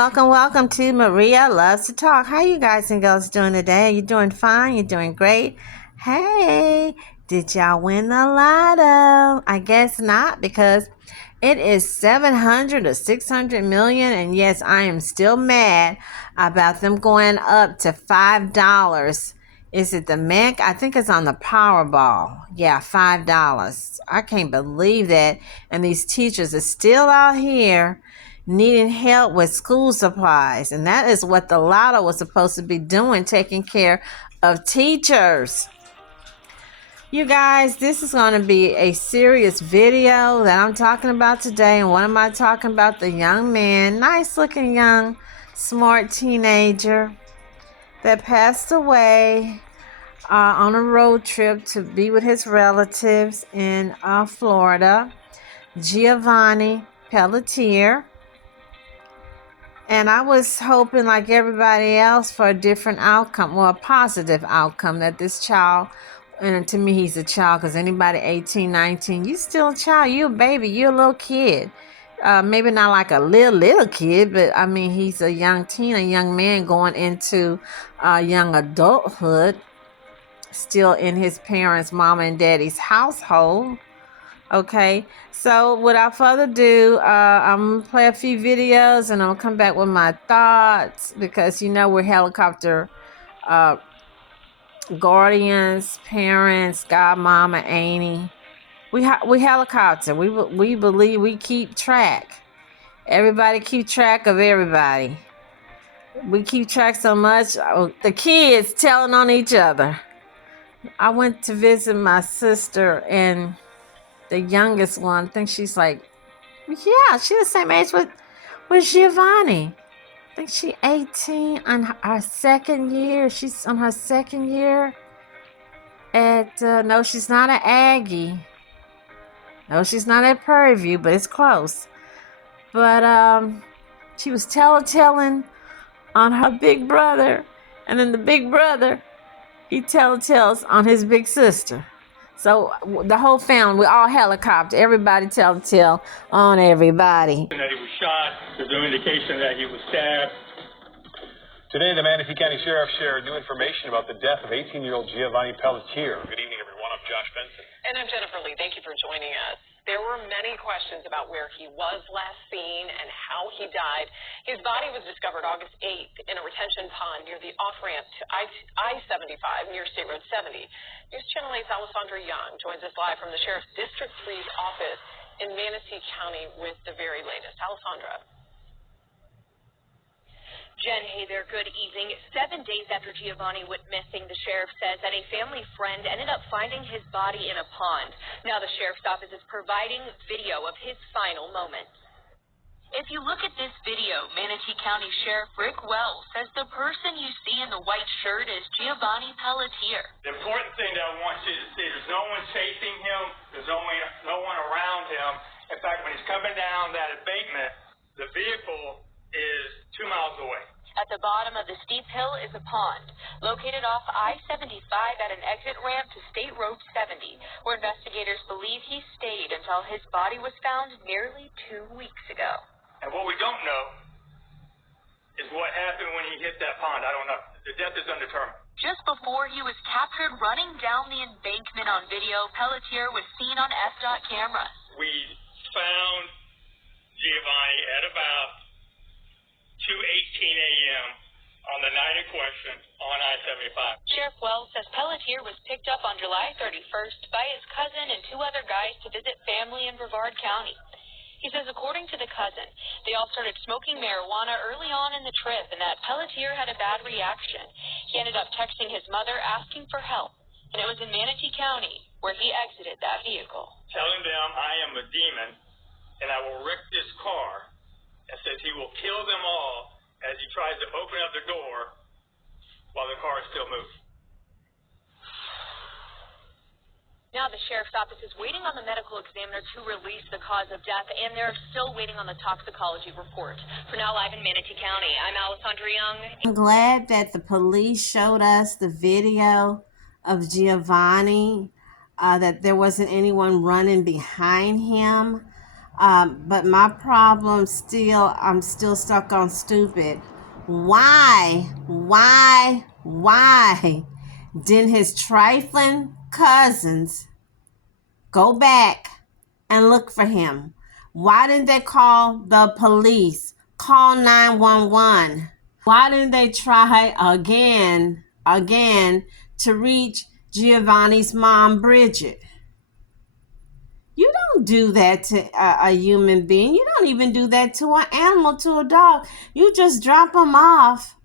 Welcome to Maria Loves to Talk. How you guys and girls doing today? You doing fine? You doing great? Hey, did y'all win the lotto? I guess not, because it is 700 or 600 million, and yes, I am still mad about them going up to $5. Is it the Mac? I think it's on the Powerball. Yeah, $5. I can't believe that. And these teachers are still out here needing help with school supplies. And that is what the lotto was supposed to be doing, taking care of teachers. You guys, this is going to be a serious video that I'm talking about today. And what am I talking about? The young man, nice looking young, smart teenager that passed away on a road trip to be with his relatives in Florida, Giovanni Pelletier. And I was hoping, like everybody else, for a different outcome, or a positive outcome, that this child, and to me he's a child, because anybody 18, 19, you still a child, you a baby, you a little kid. Maybe not like a little kid, but I mean, he's a young teen, a young man going into young adulthood, still in his parents' mama and daddy's household. Okay, so without further ado, I'm gonna play a few videos and I'll come back with my thoughts, because we're helicopter guardians, parents, godmama, Annie. We helicopter. We believe we keep track. Everybody keep track of everybody. We keep track so much. The kids telling on each other. I went to visit my sister, and the youngest one, I think she's like, she's the same age with Giovanni. I think she's 18 on her second year. She's on her second year at, no, she's not an Aggie. No, she's not at Prairie View, but it's close. But she was telling on her big brother, and then the big brother, he tells on his big sister. So the whole family, we all helicopter. Everybody tell on everybody. That he was shot. There's no indication that he was stabbed. Today, the Manatee County Sheriff shared new information about the death of 18-year-old Giovanni Pelletier. Good evening, everyone. I'm Josh Benson. And I'm Jennifer Lee. Thank you for joining us. There were many questions about where he was last seen and how he died. His body was discovered August 8th in a retention pond near the off-ramp to I-75 near State Road 70. News Channel 8's Alessandra Young joins us live from the Sheriff's District 3's office in Manatee County with the very latest. Alessandra. Jen, hey there, good evening. 7 days after Giovanni went missing, the sheriff says that a family friend ended up finding his body in a pond. Now the sheriff's office is providing video of his final moments. If you look at this video, Manatee County Sheriff Rick Wells says the person you see in the white shirt is Giovanni Pelletier. The important thing that I want you to see, there's no one chasing him. There's no one around him. In fact, when he's coming down that embankment, the vehicle is 2 miles away. At the bottom of the steep hill is a pond, located off I-75 at an exit ramp to State Road 70, where investigators believe he stayed until his body was found nearly 2 weeks ago. And what we don't know is what happened when he hit that pond. I don't know. The death is undetermined. Just before he was captured running down the embankment on video, Pelletier was seen on FDOT cameras. We found Giovanni at about 2:18 a.m. on the night in question on I-75. Sheriff Wells says Pelletier was picked up on July 31st by his cousin and 2 other guys to visit family in Brevard County. He says, according to the cousin, they all started smoking marijuana early on in the trip and that Pelletier had a bad reaction. He ended up texting his mother asking for help, and it was in Manatee County where he exited that vehicle. Telling them I am a demon and I will wreck this car, and says he will kill them all as he tries to open up the door while the car is still moving. Now the sheriff's office is waiting on the medical examiner to release the cause of death, and they're still waiting on the toxicology report. For now, live in Manatee County, I'm Alessandra Young. I'm glad that the police showed us the video of Giovanni, that there wasn't anyone running behind him. But my problem still, I'm still stuck on stupid. Why didn't his trifling cousins go back and look for him? Why didn't they call the police? Call 911? Why didn't they try again to reach Giovanni's mom, Bridget? You don't do that to a human being. You don't even do that to an animal, to a dog. You just drop him off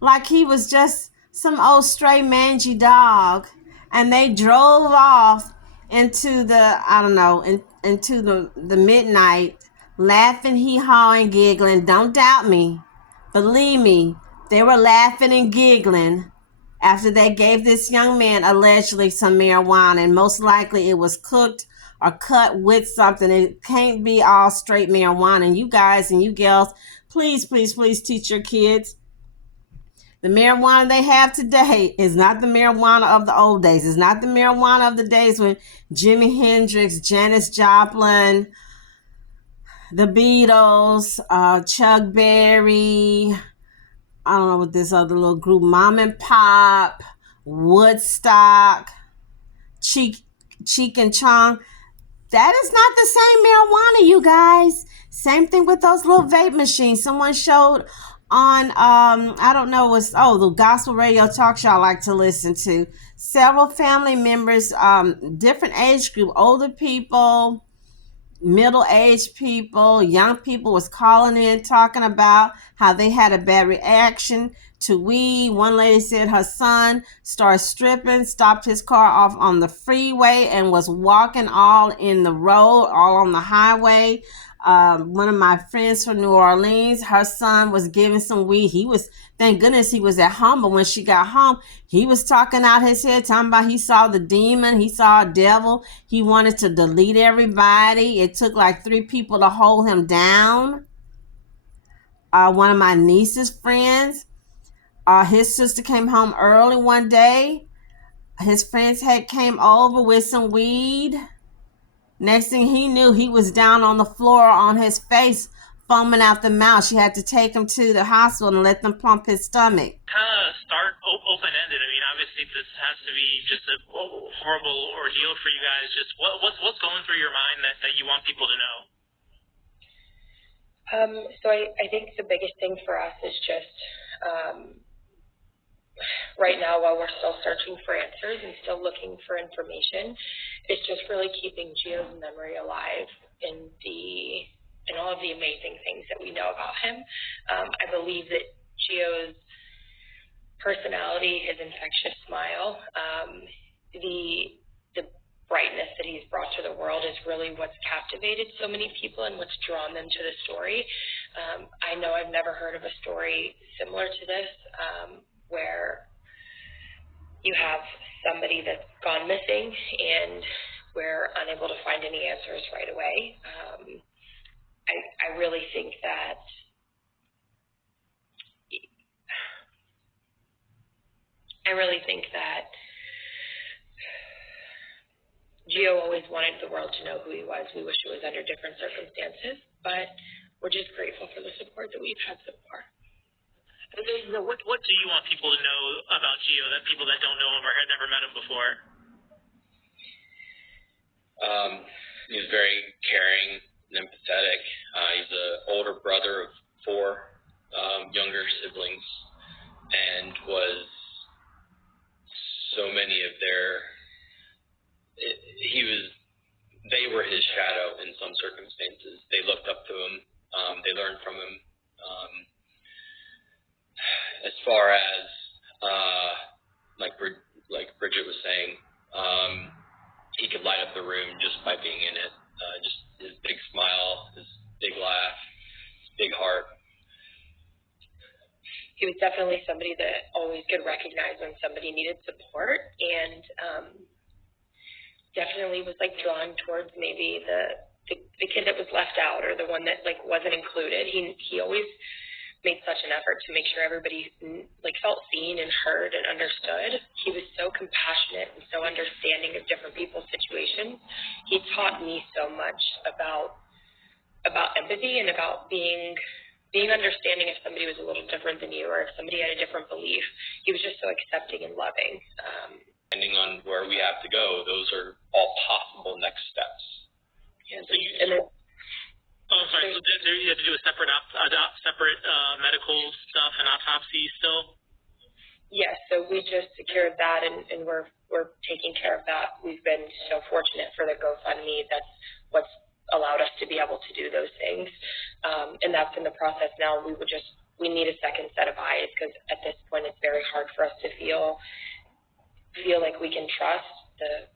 like he was just some old stray mangy dog. And they drove off into the, I don't know, into the midnight, laughing, hee-hawing, giggling. Don't doubt me. Believe me, they were laughing and giggling after they gave this young man allegedly some marijuana, and most likely it was cooked or cut with something. It can't be all straight marijuana. And you guys and you girls, please, please, please teach your kids. The marijuana they have today is not the marijuana of the old days. It's not the marijuana of the days when Jimi Hendrix, Janis Joplin, the Beatles, Chuck Berry, I don't know what this other little group, Mom and Pop, Woodstock, Cheek and Chong. That is not the same marijuana, you guys. Same thing with those little vape machines. Someone showed on, I don't know, the gospel radio talk show I like to listen to. Several family members, different age group, older people, middle-aged people, young people was calling in talking about how they had a bad reaction to weed. One lady said her son started stripping, stopped his car off on the freeway and was walking all in the road, all on the highway. One of my friends from New Orleans, her son was giving some weed. Thank goodness he was at home, but when she got home, he was talking out his head, talking about he saw the demon, he saw a devil, he wanted to delete everybody. It took like 3 people to hold him down. One of my niece's friends, his sister came home early one day. His friends came over with some weed. Next thing he knew, he was down on the floor on his face, foaming out the mouth. She had to take him to the hospital and let them pump his stomach. Kind of start open-ended. I mean, obviously this has to be just a horrible ordeal for you guys. Just what's going through your mind that you want people to know? So I think the biggest thing for us is just right now, while we're still searching for answers and still looking for information, it's just really keeping Gio's memory alive in all of the amazing things that we know about him. I believe that Gio's personality, his infectious smile, the brightness that he's brought to the world is really what's captivated so many people and what's drawn them to the story. I know I've never heard of a story similar to this, where you have somebody that's gone missing and we're unable to find any answers right away. I really think that Gio always wanted the world to know who he was. We wish it was under different circumstances, but we're just grateful for the support that we've had so far. What do you want people to know about Gio, that people that don't know him or had never met him before? He's very caring and empathetic. He's an older brother of 4 younger siblings, and was so many of they were his shadow in some circumstances. They looked up to him. They learned from him. As far as like Bridget was saying, he could light up the room just by being in it. Just his big smile, his big laugh, his big heart. He was definitely somebody that always could recognize when somebody needed support, and definitely was like drawn towards maybe the kid that was left out, or the one that like wasn't included. He always made such an effort to make sure everybody like felt seen and heard and understood. He was so compassionate and so understanding of different people's situations. He taught me so much about empathy and about being understanding if somebody was a little different than you or if somebody had a different belief. He was just so accepting and loving. Depending on where we have to go, those are all possible next steps. Yeah, So sorry. So there you have to do a separate medical stuff and autopsy still. Yes, so we just secured that, and we're taking care of that. We've been so fortunate for the GoFundMe. That's what's allowed us to be able to do those things, and that's in the process now. We need a second set of eyes because at this point it's very hard for us to feel like we can trust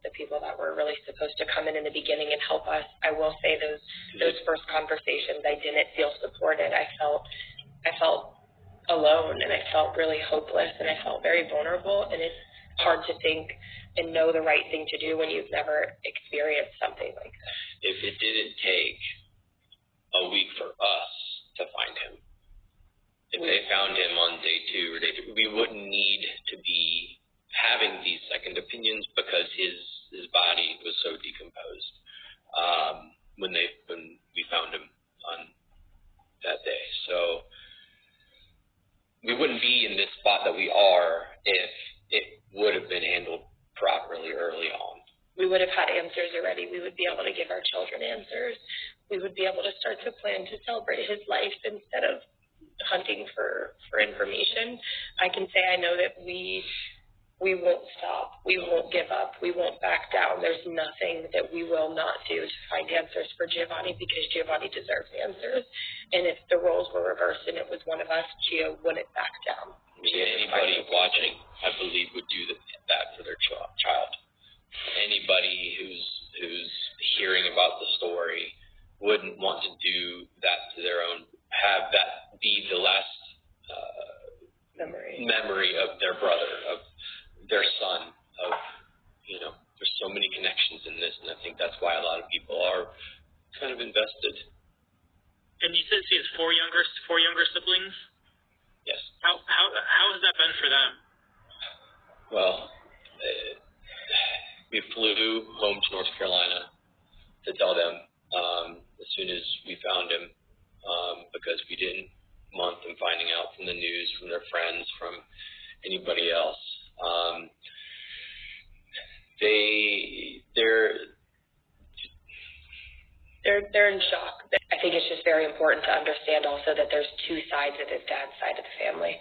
the people that were really supposed to come in the beginning and help us. I will say those first conversations, I didn't feel supported. I felt alone, and I felt really hopeless, and I felt very vulnerable, and it's hard to think and know the right thing to do when you've never experienced something like that. If it didn't take a week for us to find him, if they found him on day 2 or day 3, we wouldn't need to be having these second opinions because his body was so decomposed when we found him on that day. So we wouldn't be in this spot that we are if it would have been handled properly early on. We would have had answers already. We would be able to give our children answers. We would be able to start to plan to celebrate his life instead of hunting for information. I can say I know that we won't stop. We won't give up. We won't back down. There's nothing that we will not do to find answers for Giovanni because Giovanni deserves answers. And if the roles were reversed and it was one of us, Gio wouldn't back down. Anybody watching, I believe, would do that for their child. Anybody who's hearing about the story wouldn't want to do that to their own, have that be the last memory of their brother, of their son, of, there's so many connections in this, and I think that's why a lot of people are kind of invested. And you said he has four younger siblings? Yes. How has that been for them? Well, we flew home to North Carolina to tell them as soon as we found him, because we didn't want them finding out from the news, from their friends, from anybody else. They're in shock. I think it's just very important to understand also that there's two sides of his dad's side of the family.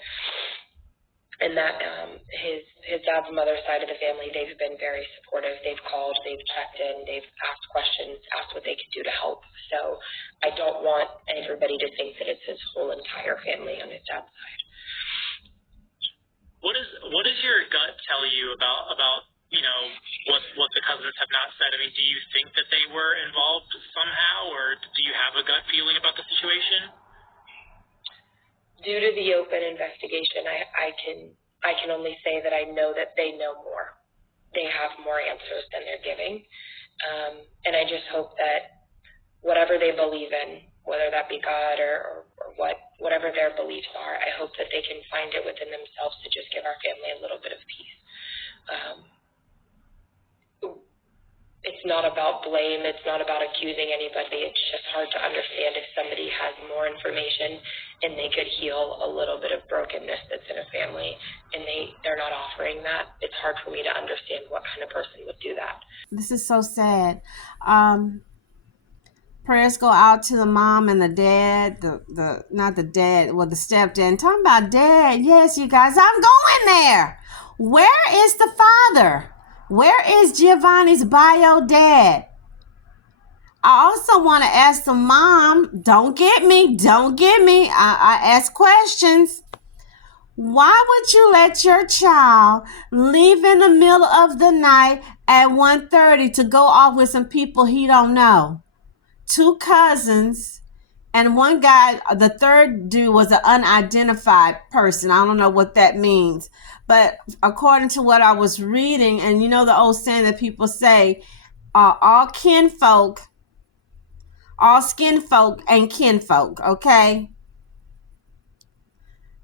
And that his dad's mother's side of the family, they've been very supportive. They've called, they've checked in, they've asked questions, asked what they could do to help. So I don't want everybody to think that it's his whole entire family on his dad's side. What does your gut tell you about what the cousins have not said? I mean, do you think that they were involved somehow, or do you have a gut feeling about the situation? Due to the open investigation, I can only say that I know that they know more. They have more answers than they're giving. And I just hope that whatever they believe in, whether that be God or whatever their beliefs are, I hope that they can find it within themselves to just give our family a little bit of peace. It's not about blame. It's not about accusing anybody. It's just hard to understand if somebody has more information and they could heal a little bit of brokenness that's in a family and they're not offering that. It's hard for me to understand what kind of person would do that. This is so sad. Prayers go out to the mom and the dad, the stepdad. Talking about dad, yes, you guys, I'm going there. Where is the father? Where is Giovanni's bio dad? I also want to ask the mom, don't get me. I ask questions. Why would you let your child leave in the middle of the night at 1:30 to go off with some people he don't know? 2 cousins and one guy, the third dude was an unidentified person. I don't know what that means. But according to what I was reading, and the old saying that people say, all kinfolk, all skinfolk ain't kinfolk, okay?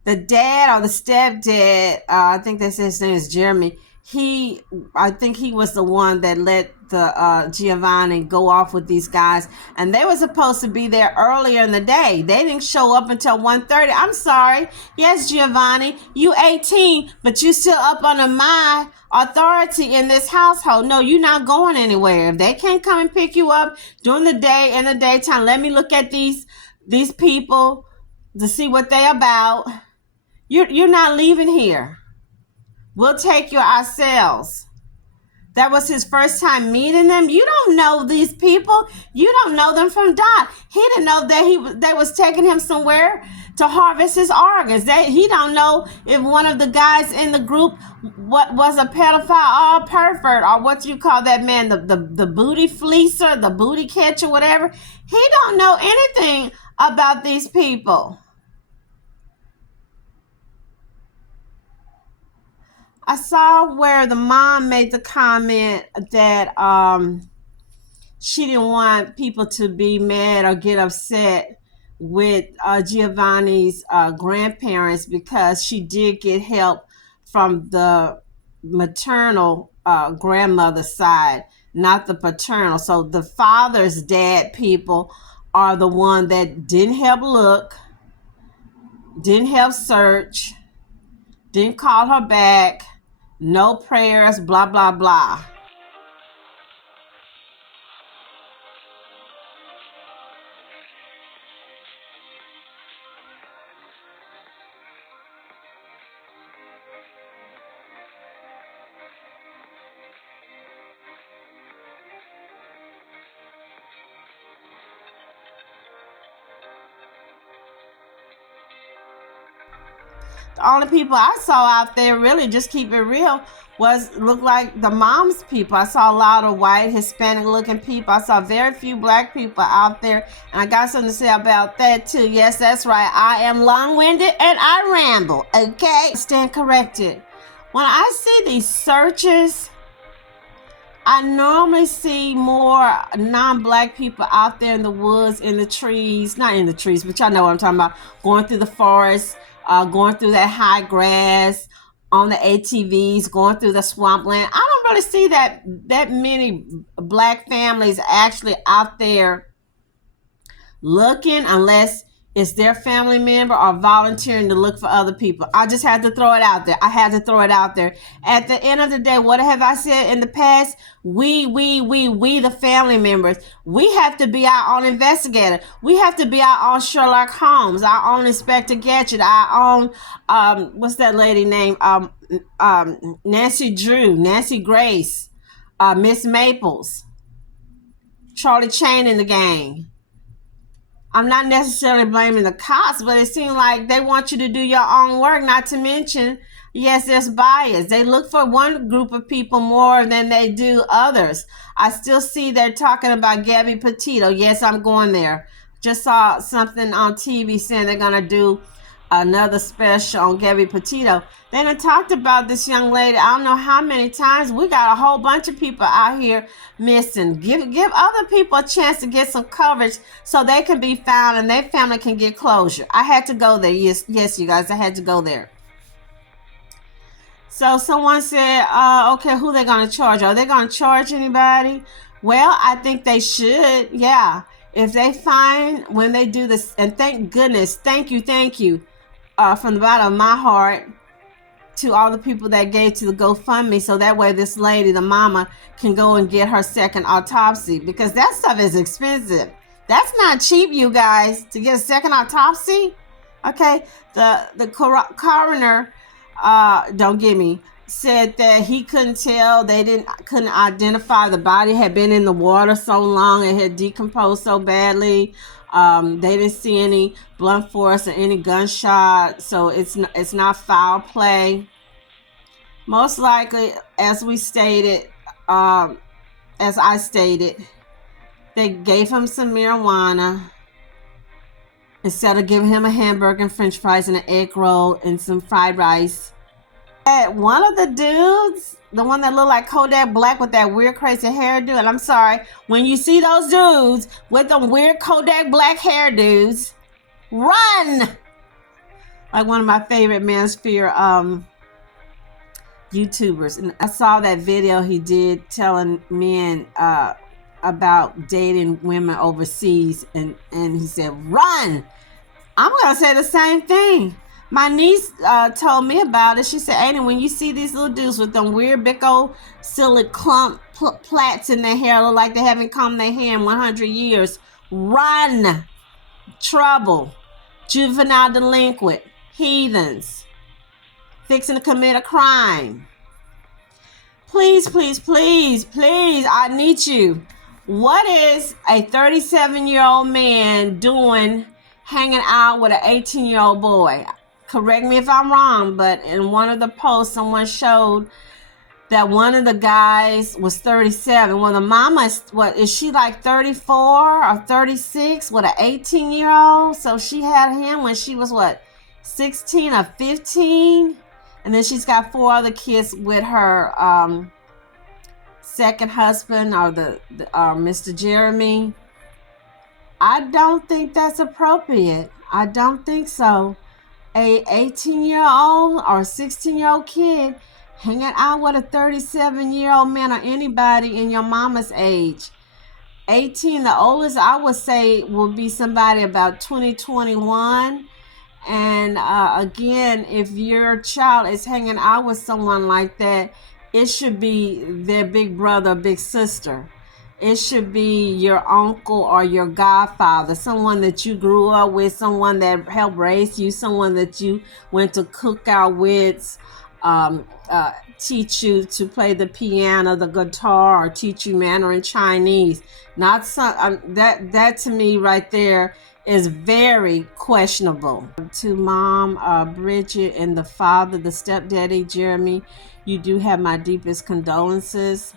The dad or the stepdad, I think that's his name is Jeremy, I think he was the one that let the Giovanni go off with these guys, and they were supposed to be there earlier in the day. They didn't show up until 1:30. I'm sorry. Yes, Giovanni, you 18, but you still up under my authority in this household. No, you're not going anywhere. If they can't come and pick you up during the day, in the daytime, let me look at these people to see what they about. You're not leaving here. We'll take you ourselves. That was his first time meeting them. You don't know these people. You don't know them from Dot. He didn't know that they was taking him somewhere to harvest his organs. He don't know if one of the guys in the group what was a pedophile or a pervert, or what you call that man, the booty fleecer, the booty catcher, whatever. He don't know anything about these people. I saw where the mom made the comment that she didn't want people to be mad or get upset with Giovanni's grandparents, because she did get help from the maternal grandmother's side, not the paternal. So the father's dad people are the one that didn't help look, didn't help search, didn't call her back, no prayers, blah, blah, blah. The only people I saw out there, really, just keep it real, looked like the mom's people. I saw a lot of white, Hispanic looking people. I saw very few black people out there. And I got something to say about that too. Yes, that's right. I am long-winded and I ramble. Okay? Stand corrected. When I see these searches, I normally see more non-black people out there in the woods, in the trees, not in the trees, but y'all know what I'm talking about, going through the forest, going through that high grass, on the ATVs, going through the swampland. I don't really see that many black families actually out there looking, unless it's their family member or volunteering to look for other people. I just had to throw it out there. I had to throw it out there. At the end of the day, what have I said in the past? We, the family members, we have to be our own investigator. We have to be our own Sherlock Holmes, our own Inspector Gadget, our own, what's that lady name? Nancy Drew, Nancy Grace, Miss Maples, Charlie Chain in the gang. I'm not necessarily blaming the cops, but it seems like they want you to do your own work, not to mention, yes, there's bias. They look for one group of people more than they do others. I still see they're talking about Gabby Petito. Yes, I'm going there. Just saw something on TV saying they're going to do another special on Gabby Petito. They done talked about this young lady I don't know how many times. We got a whole bunch of people out here missing. Give other people a chance to get some coverage so they can be found and their family can get closure. I had to go there. Yes, you guys, I had to go there. So someone said, okay, who they going to charge? Are they going to charge anybody? Well, I think they should. Yeah. If they find, when they do this, and thank goodness, thank you, from the bottom of my heart, to all the people that gave to the GoFundMe, so that way this lady, the mama, can go and get her second autopsy, because that stuff is expensive. That's not cheap, you guys, to get a second autopsy. Okay, the coroner, don't get me, said that he couldn't tell, couldn't identify, the body had been in the water so long, it had decomposed so badly. They didn't see any blunt force or any gunshot, so it's not foul play. Most likely, as we stated, as I stated, they gave him some marijuana instead of giving him a hamburger and french fries and an egg roll and some fried rice. One of the dudes, the one that looked like Kodak Black with that weird crazy hairdo, and I'm sorry, when you see those dudes with them weird Kodak Black hairdos, run! Like one of my favorite Men's Fear YouTubers. And I saw that video he did telling men about dating women overseas, and he said, run. I'm going to say the same thing. My niece told me about it. She said, Aiden, when you see these little dudes with them weird big old silly clump plaits in their hair, look like they haven't combed their hair in 100 years, run. Trouble. Juvenile delinquent. Heathens. Fixing to commit a crime. Please, please, please, please, I need you. What is a 37-year-old man doing hanging out with an 18-year-old boy? Correct me if I'm wrong, but in one of the posts, someone showed that one of the guys was 37. Well, the mama, what is she, like 34 or 36 with an 18-year-old? So she had him when she was what, 16 or 15? And then she's got 4 other kids with her second husband, or Mr. Jeremy. I don't think that's appropriate. I don't think so. A 18-year-old or 16-year-old kid hanging out with a 37-year-old man, or anybody in your mama's age. 18, the oldest I would say would be somebody about 20, 21. And again, if your child is hanging out with someone like that, it should be their big brother, big sister. It should be your uncle or your godfather, someone that you grew up with, someone that helped raise you, someone that you went to cookout with, teach you to play the piano, the guitar, or teach you Mandarin Chinese. Not some that to me right there is very questionable. To Mom, Bridget, and the father, the stepdaddy, Jeremy, you do have my deepest condolences.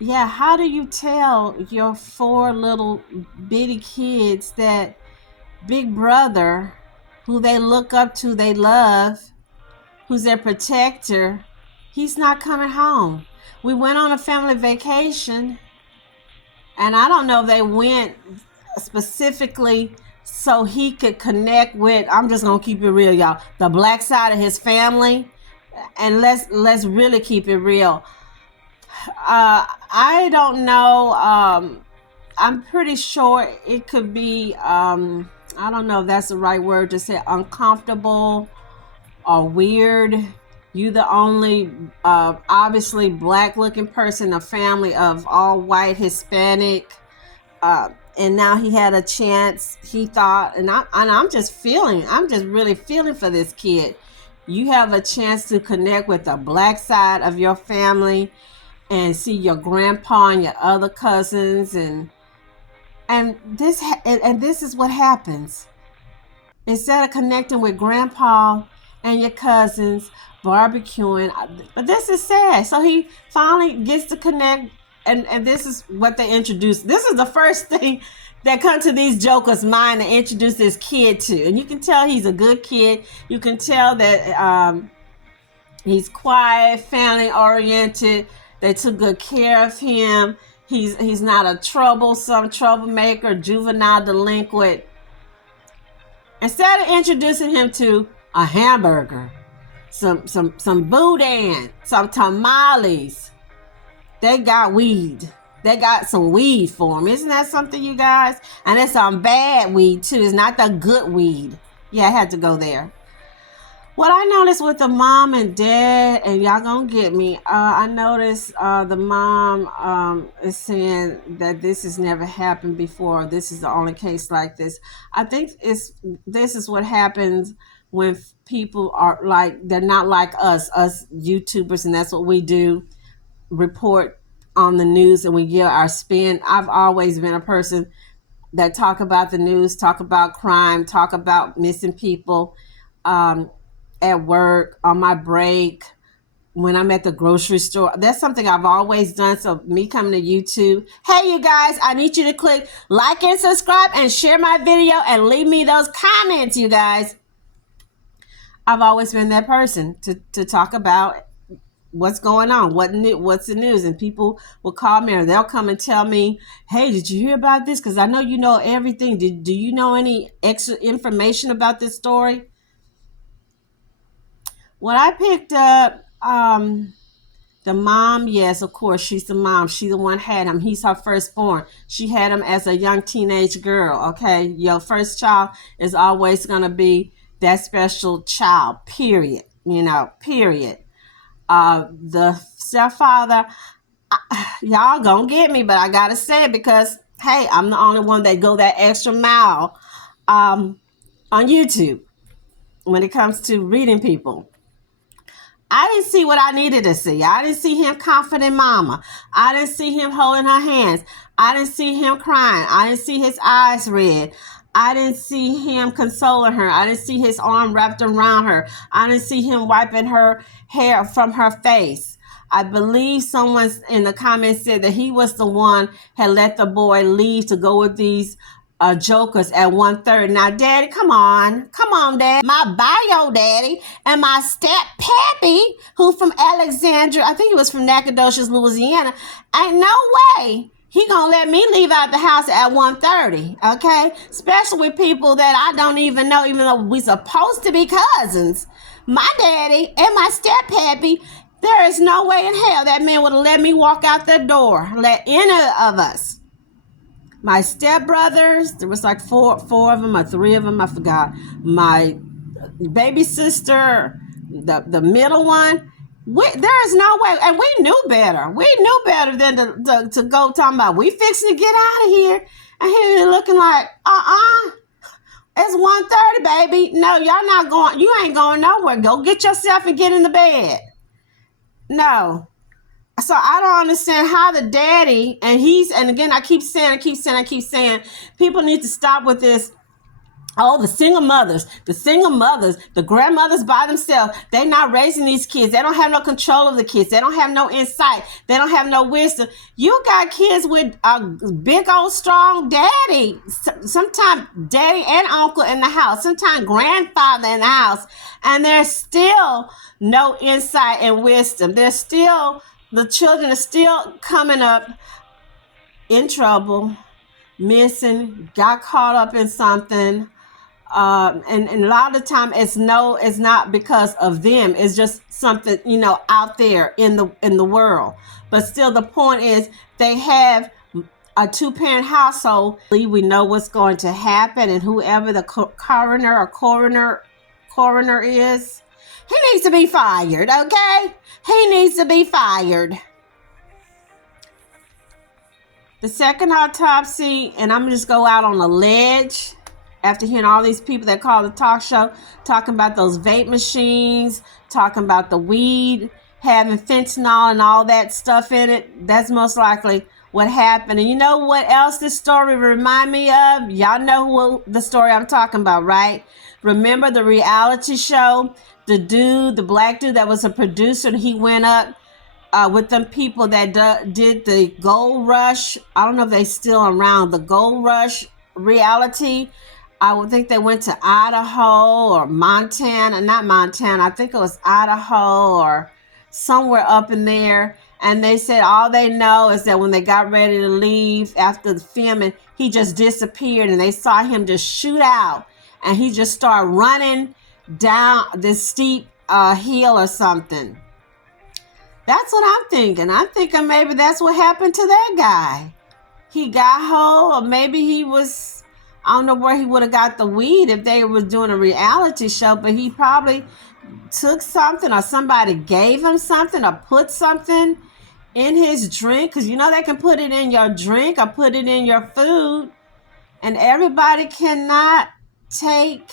Yeah, how do you tell your 4 little bitty kids that big brother, who they look up to, they love, who's their protector, he's not coming home? We went on a family vacation, and I don't know if they went specifically so he could connect with, I'm just gonna keep it real, y'all, the black side of his family. And let's really keep it real. I don't know. I'm pretty sure it could be, I don't know if that's the right word to say, uncomfortable or weird. You the only obviously black looking person in a family of all white, Hispanic, and now he had a chance, he thought, and I'm just really feeling for this kid. You have a chance to connect with the black side of your family and see your grandpa and your other cousins, and this is what happens. Instead of connecting with grandpa and your cousins, barbecuing, but this is sad. So he finally gets to connect, and this is what they introduced. This is the first thing that come to these jokers' mind to introduce this kid to. And you can tell he's a good kid. You can tell that he's quiet, family oriented. They took good care of him. He's not a troublemaker, juvenile delinquent. Instead of introducing him to a hamburger, some boudin, some tamales, they got weed. They got some weed for him. Isn't that something, you guys? And it's some bad weed too. It's not the good weed. Yeah, I had to go there. What I noticed with the mom and dad, and y'all gonna get me, I noticed the mom is saying that this has never happened before. This is the only case like this. I think this is what happens when people are like, they're not like us YouTubers, and that's what we do, report on the news, and we give our spin. I've always been a person that talk about the news, talk about crime, talk about missing people, at work, on my break, when I'm at the grocery store. That's something I've always done. So me coming to YouTube, hey you guys, I need you to click like and subscribe and share my video and leave me those comments, you guys. I've always been that person to talk about what's going on, what's the news, and people will call me or they'll come and tell me, hey, did you hear about this? Because I know you know everything. Do you know any extra information about this story? What I picked up, the mom, yes, of course, she's the mom. She the one had him. He's her firstborn. She had him as a young teenage girl. Okay, your first child is always gonna be that special child. Period. Period. The stepfather, y'all gonna get me, but I gotta say it because hey, I'm the only one that go that extra mile on YouTube when it comes to reading people. I didn't see what I needed to see. I didn't see him confident mama. I didn't see him holding her hands. I didn't see him crying. I didn't see his eyes red. I didn't see him consoling her. I didn't see his arm wrapped around her. I didn't see him wiping her hair from her face. I believe someone in the comments said that he was the one had let the boy leave to go with these jokers at 1:30. Now, Daddy, come on, Dad. My bio daddy and my step pappy, who from Alexandria, I think he was from Nacogdoches, Louisiana. Ain't no way he gonna let me leave out the house at 1:30. Okay, especially with people that I don't even know, even though we supposed to be cousins. My daddy and my step pappy. There is no way in hell that man would have let me walk out the door. Let any of us. My stepbrothers, there was like four of them or three of them, I forgot. My baby sister, the middle one. There is no way, and we knew better. We knew better than to go talking about we fixing to get out of here, and he was looking like, it's 1:30, baby. No, y'all not going. You ain't going nowhere. Go get yourself and get in the bed. No. So I don't understand how the daddy, and again, I keep saying, people need to stop with this. Oh, the single mothers, the grandmothers by themselves, they not raising these kids. They don't have no control of the kids. They don't have no insight. They don't have no wisdom. You got kids with a big old strong daddy, sometimes daddy and uncle in the house, sometimes grandfather in the house, and there's still no insight and wisdom. The children are still coming up in trouble, missing, got caught up in something. And a lot of the time it's not because of them. It's just something, out there in the world. But still, the point is they have a 2-parent household. We know what's going to happen, and whoever the coroner is, he needs to be fired, okay? He needs to be fired. The second autopsy, and I'm just go out on a ledge after hearing all these people that call the talk show, talking about those vape machines, talking about the weed, having fentanyl and all that stuff in it. That's most likely what happened. And you know what else this story remind me of? Y'all know the story I'm talking about, right? Remember the reality show? The black dude that was a producer, he went up with them people that did the Gold Rush. I don't know if they still around. The Gold Rush reality. I would think they went to Idaho or Montana. Not Montana. I think it was Idaho or somewhere up in there. And they said all they know is that when they got ready to leave after the filming, he just disappeared, and they saw him just shoot out, and he just started running down this steep hill or something. That's what I'm thinking. I'm thinking maybe that's what happened to that guy. He got hold, or maybe he was, I don't know where he would have got the weed if they were doing a reality show, but he probably took something, or somebody gave him something, or put something in his drink, because they can put it in your drink or put it in your food, and everybody cannot take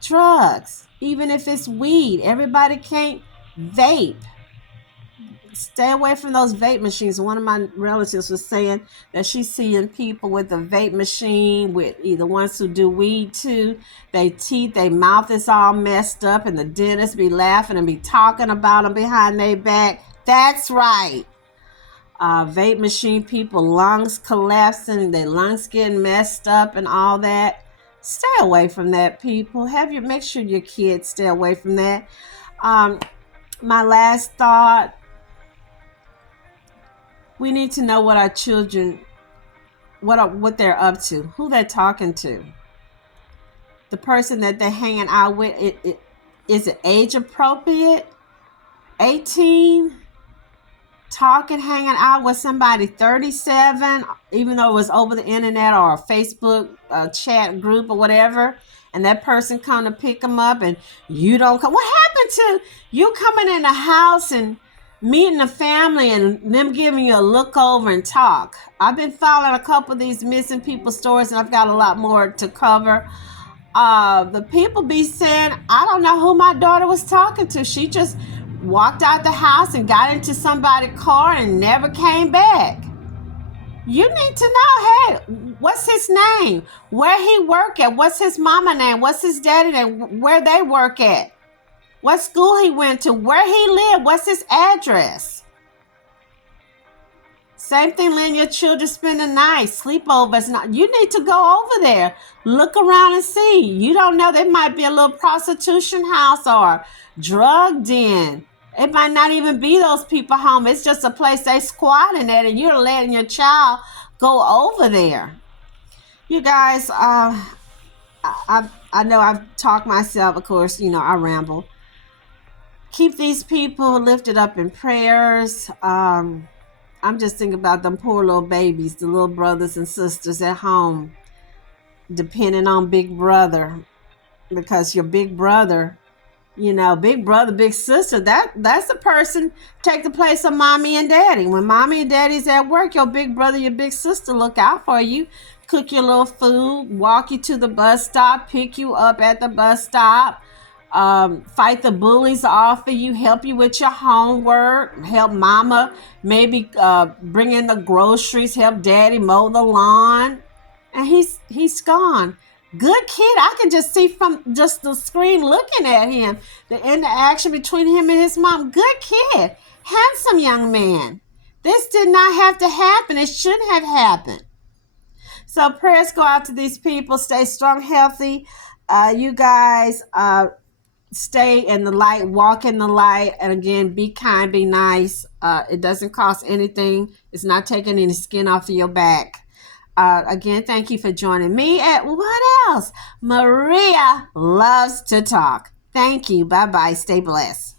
drugs, even if it's weed. Everybody can't vape. Stay away from those vape machines. One of my relatives was saying that she's seeing people with a vape machine, with either ones who do weed too. Their teeth, their mouth is all messed up, and the dentist be laughing and be talking about them behind their back. That's right. Vape machine people, lungs collapsing, their lungs getting messed up and all that. Stay away from that, people. Make sure your kids stay away from that. My last thought, we need to know what our children, what they're up to, who they're talking to. The person that they're hanging out with, is it age appropriate? 18? Talking, hanging out with somebody 37, even though it was over the internet or a Facebook chat group or whatever, and that person come to pick them up and you don't come. What happened to you coming in the house and meeting the family and them giving you a look over and talk? I've been following a couple of these missing people stories, and I've got a lot more to cover. The people be saying, I don't know who my daughter was talking to. She just walked out the house and got into somebody's car and never came back. You need to know, hey, what's his name? Where he work at? What's his mama name? What's his daddy name? Where they work at? What school he went to? Where he lived? What's his address? Same thing, letting your children spend the night, sleepovers. You need to go over there, look around and see. You don't know, there might be a little prostitution house or drug den. It might not even be those people home. It's just a place they squatting at, and you're letting your child go over there. You guys, I know I've talked myself, of course, I ramble. Keep these people lifted up in prayers. I'm just thinking about them poor little babies, the little brothers and sisters at home, depending on Big Brother, because your big brother, big brother, big sister, that's the person take the place of mommy and daddy. When mommy and daddy's at work, your big brother, your big sister look out for you, cook your little food, walk you to the bus stop, pick you up at the bus stop, fight the bullies off of you, help you with your homework, help mama maybe bring in the groceries, help daddy mow the lawn, and he's gone. Good kid. I can just see from just the screen looking at him, the interaction between him and his mom. Good kid. Handsome young man. This did not have to happen. It shouldn't have happened. So prayers go out to these people. Stay strong, healthy. You guys stay in the light, walk in the light, and again, be kind, be nice. It doesn't cost anything. It's not taking any skin off of your back. Again, thank you for joining me at What Else? Maria Loves to Talk. Thank you. Bye-bye. Stay blessed.